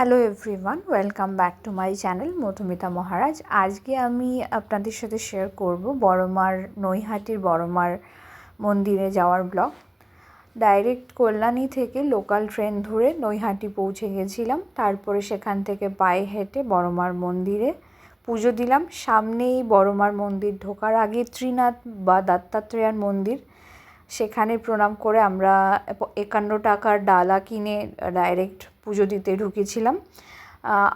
Hello everyone, welcome back to my channel Madhumita Maharaj. আজকে আমি আপনাদের সাথে শেয়ার করব বড়মার নৈহাটির বড়মার মন্দিরে যাওয়ার ব্লগ। ডাইরেক্ট কল্যাণী থেকে লোকাল ট্রেন ধরে নৈহাটি পৌঁছে গেছিলাম, তারপরে সেখান থেকে পায়ে হেঁটে বড়মার মন্দিরে পুজো দিলাম। সামনেই বড়মার মন্দির ঢোকার আগে ত্রিনাথ বা দত্তাত্রেয়ার মন্দির, সেখানে প্রণাম করে আমরা 51 টাকার ডালা কিনে ডাইরেক্ট পুজো দিতে ঢুকেছিলাম।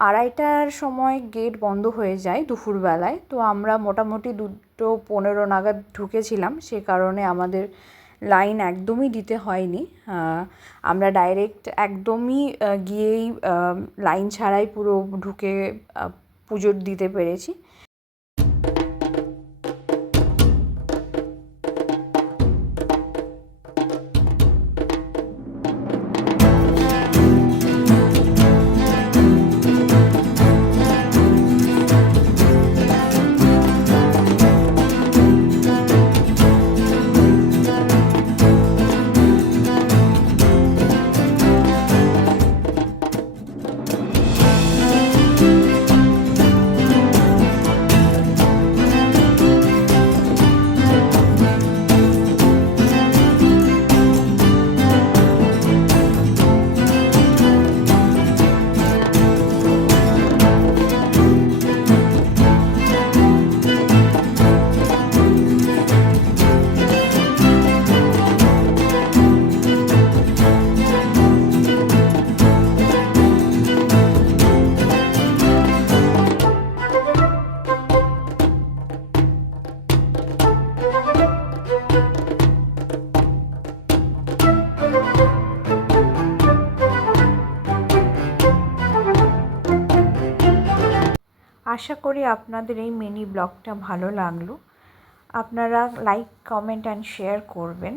2:30টার সময় গেট বন্ধ হয়ে যায় দুপুরবেলায়, তো আমরা মোটামুটি 2:15 নাগাদ ঢুকেছিলাম, সে কারণে আমাদের লাইন একদমই দিতে হয়নি। আমরা ডাইরেক্ট একদমই গিয়েই লাইন ছাড়াই পুরো ঢুকে পুজো দিতে পেরেছি। আশা করি আপনাদের এই মিনি ব্লগটা ভালো লাগলো। আপনারা লাইক, কমেন্ট অ্যান্ড শেয়ার করবেন।